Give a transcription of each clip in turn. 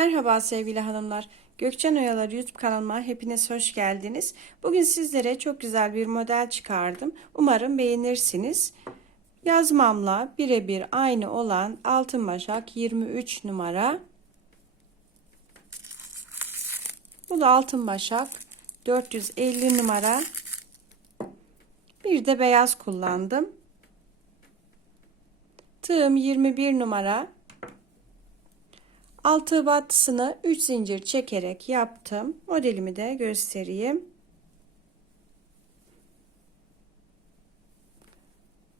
Merhaba sevgili hanımlar. Gökçen Oyalar YouTube kanalıma hepiniz hoş geldiniz. Bugün sizlere çok güzel bir model çıkardım. Umarım beğenirsiniz. Yazmamla birebir aynı olan altın başak 23 numara. Bu da altın başak 450 numara. Bir de beyaz kullandım. Tığım 21 numara. Altı battısını 3 zincir çekerek yaptım. Modelimi de göstereyim.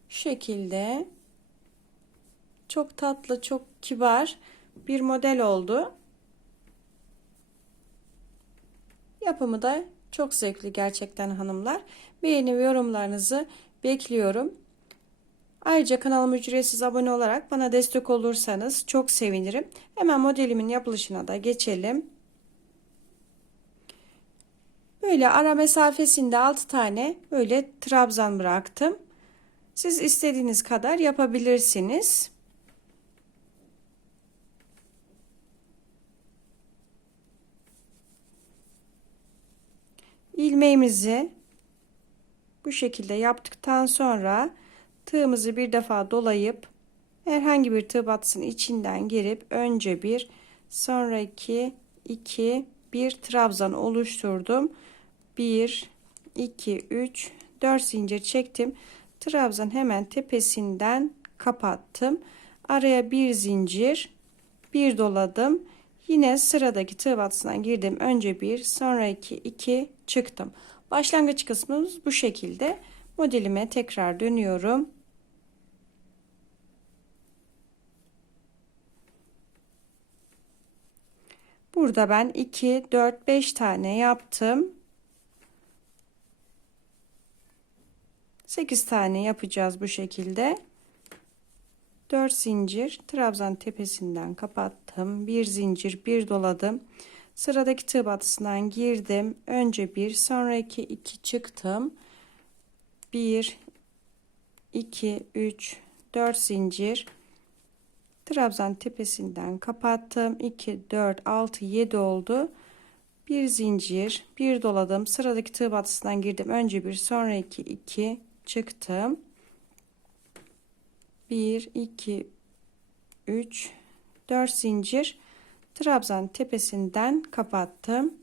Şekilde çok tatlı, çok kibar bir model oldu. Yapımı da çok zevkli gerçekten hanımlar. Beğeni yorumlarınızı bekliyorum. Ayrıca kanalıma ücretsiz abone olarak bana destek olursanız çok sevinirim. Hemen modelimin yapılışına da geçelim. Böyle ara mesafesinde 6 tane böyle trabzan bıraktım. Siz istediğiniz kadar yapabilirsiniz. ilmeğimizi bu şekilde yaptıktan sonra tığımızı bir defa dolayıp herhangi bir tığ batısının içinden girip önce bir sonra iki bir trabzan oluşturdum. 1 2 3 4 zincir çektim. Trabzan hemen tepesinden kapattım. Araya bir zincir bir doladım. Yine sıradaki tığ batısından girdim. Önce bir sonra iki iki çıktım. Başlangıç kısmımız bu şekilde. Modelime tekrar dönüyorum Burada ben 2, 4, 5 tane yaptım. 8 tane yapacağız bu şekilde. 4 zincir trabzan tepesinden kapattım. 1 zincir, 1 doladım. Sıradaki tığ batısından girdim. Önce 1, sonra 2, 2 çıktım. 1 2 3 4 zincir trabzan tepesinden kapattım. 2 4 6 7 oldu. Bir zincir bir doladım. Sıradaki tığ batısından girdim. Önce bir sonra 2 2 çıktım. 1 2 3 4 zincir. Trabzan tepesinden kapattım.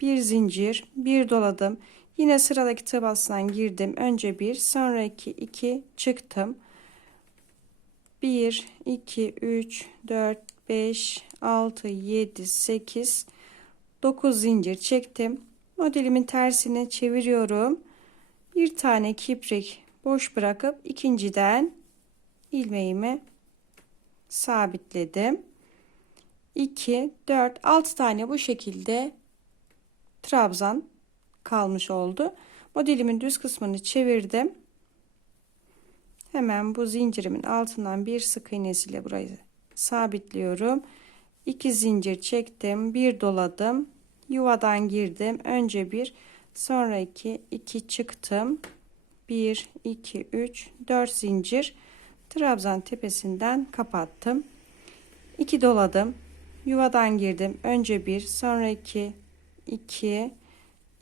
Bir zincir bir doladım Yine sıradaki tabasından girdim. Önce bir, sonra iki, iki çıktım. 1, 2, 3, 4, 5, 6, 7, 8, 9 zincir çektim. Modelimin tersini çeviriyorum. Bir tane kiprik boş bırakıp ikinciden ilmeğimi sabitledim. 2, 4, 6 tane bu şekilde trabzan kalmış oldu. Modelimin düz kısmını çevirdim. Hemen bu zincirimin altından bir sık iğnesiyle burayı sabitliyorum. 2 zincir çektim, bir doladım. Yuvadan girdim. Önce bir, sonra iki, iki çıktım. 1 2 3 4 zincir trabzan tepesinden kapattım. 2 doladım. Yuvadan girdim. Önce bir, sonra iki, iki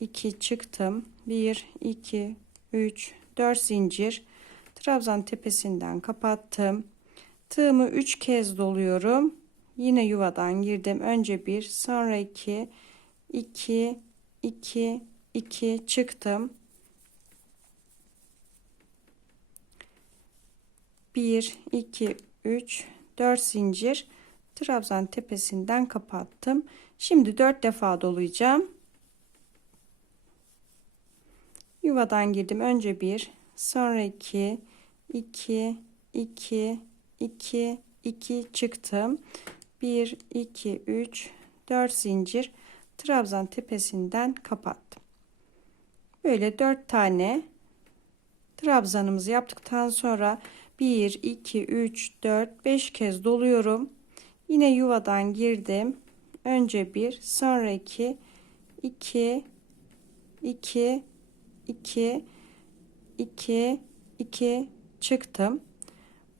2 çıktım. 1 2 3 4 zincir. Trabzan tepesinden kapattım. Tığımı 3 kez doluyorum. Yine yuvadan girdim. Önce 1 sonra 2 2 2 2 çıktım. 1 2 3 4 zincir. Trabzan tepesinden kapattım. Şimdi 4 defa dolayacağım yuvadan girdim. Önce bir sonra iki iki iki iki iki çıktım. Bir iki üç dört zincir trabzan tepesinden kapattım. Böyle dört tane trabzanımızı yaptıktan sonra 1 2 3 4 5 kez doluyorum. Yine yuvadan girdim. Önce bir sonra iki iki iki 2 2 2 çıktım.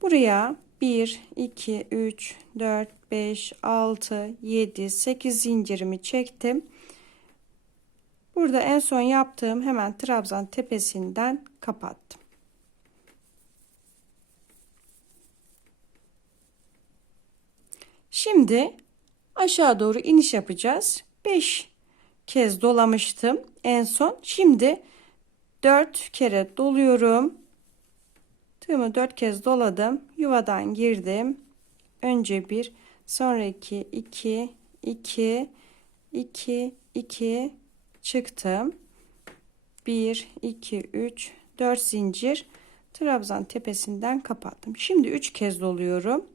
Buraya 1 2 3 4 5 6 7 8 zincirimi çektim. Burada en son yaptığım hemen trabzan tepesinden kapattım. Şimdi aşağı doğru iniş yapacağız. 5 kez dolamıştım en son. Şimdi 4 kere doluyorum. Tığımı 4 kez doladım. Yuvadan girdim. Önce bir, sonra 2, 2, 2, 2, 2 çıktım. 1, 2, 3, 4 zincir trabzan tepesinden kapattım. Şimdi 3 kez doluyorum.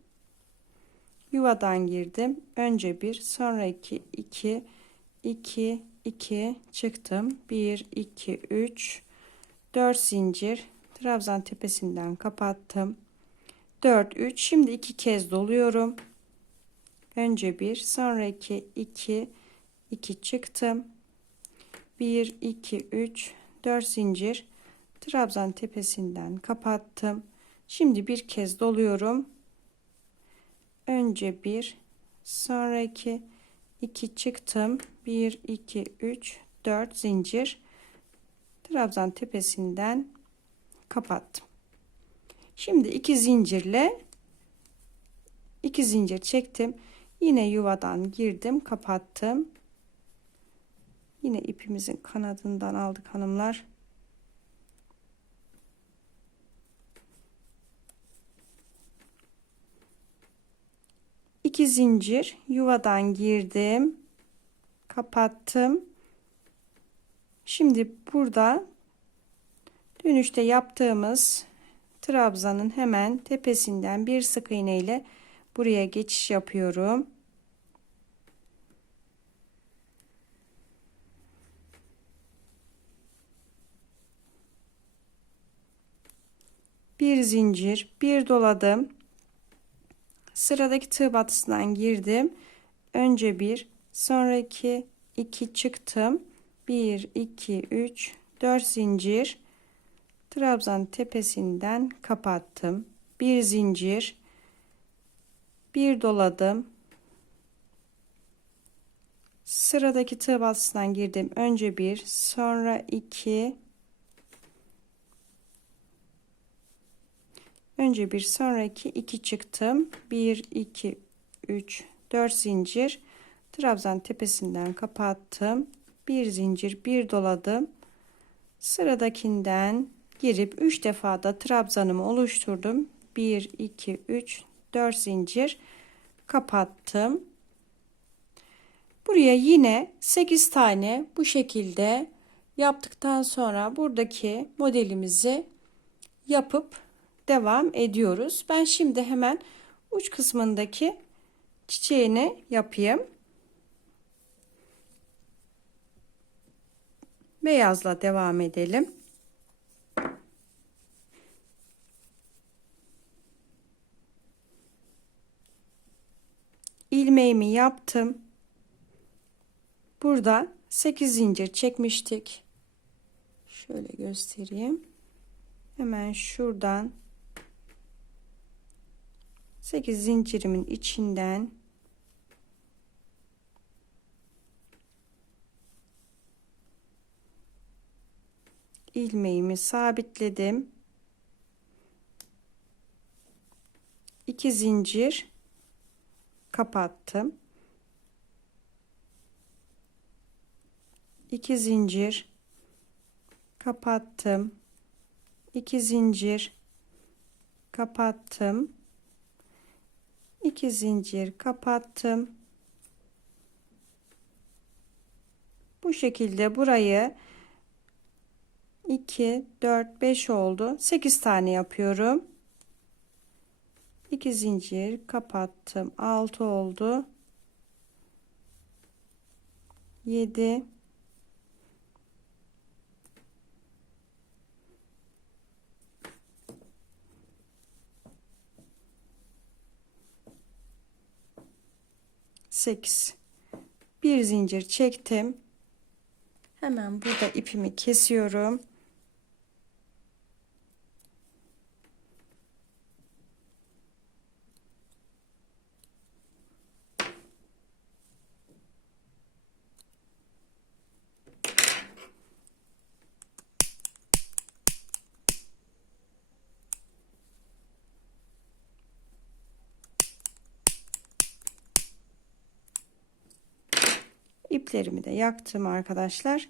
Yuvadan girdim. Önce bir, sonra 2, 2, 2, 2 çıktım. 1, 2, 3, 4 zincir trabzan tepesinden kapattım. 4, 3. Şimdi 2 kez doluyorum. Önce bir, sonra 2, 2, 2 çıktım. 1, 2, 3, 4 zincir trabzan tepesinden kapattım. Şimdi bir kez doluyorum. Önce bir, sonra 2, 2 çıktım. 1, 2, 3, 4 zincir trabzan tepesinden kapattım. Şimdi iki zincirle iki zincir çektim. Yine yuvadan girdim, kapattım. Yine ipimizin kanadından aldık hanımlar. İki zincir yuvadan girdim, kapattım. Şimdi burada dönüşte yaptığımız trabzanın hemen tepesinden bir sık iğne ile buraya geçiş yapıyorum. Bir zincir, bir doladım. Sıradaki tığ batısından girdim. Önce bir, sonra iki, iki çıktım. 1 2 3 4 zincir. Trabzan tepesinden kapattım. Bir zincir. Bir doladım. Sıradaki tığ bastısından girdim. Önce bir sonra iki. Önce bir sonra iki. İki çıktım. 1 2 3 4 zincir. Trabzan tepesinden kapattım bir zincir bir doladım. Sıradakinden girip 3 defa da trabzanımı oluşturdum. 1 2 3 4 zincir kapattım. Buraya yine 8 tane bu şekilde yaptıktan sonra buradaki modelimizi yapıp devam ediyoruz. Ben şimdi hemen uç kısmındaki çiçeğini yapayım beyazla devam edelim. ilmeğimi yaptım. Burada 8 zincir çekmiştik. Şöyle göstereyim. Hemen şuradan 8 zincirimin içinden ilmeğimi sabitledim. 2 zincir kapattım. 2 zincir kapattım. 2 zincir kapattım. 2 zincir kapattım. Bu şekilde burayı 2, 4, 5 oldu. 8 tane yapıyorum. 2 zincir kapattım. 6 oldu. 7 8 bir zincir çektim hemen burada ipimi kesiyorum iplerimi de yaktım arkadaşlar.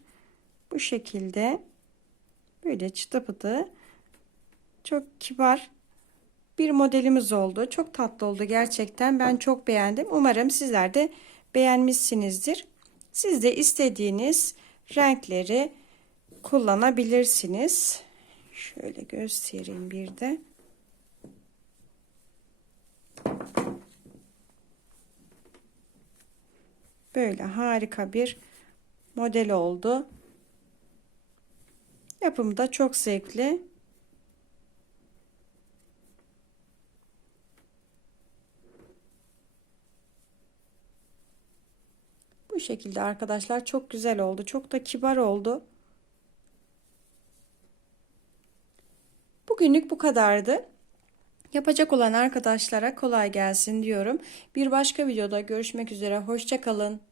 Bu şekilde böyle çıtı pıtı çok kibar bir modelimiz oldu. Çok tatlı oldu gerçekten. Ben çok beğendim. Umarım sizler de beğenmişsinizdir. Siz de istediğiniz renkleri kullanabilirsiniz. Şöyle göstereyim bir de. Böyle harika bir model oldu. Yapımı da çok zevkli. Bu şekilde arkadaşlar çok güzel oldu. Çok da kibar oldu. Bugünlük bu kadardı. Yapacak olan arkadaşlara kolay gelsin diyorum. Bir başka videoda görüşmek üzere. Hoşçakalın.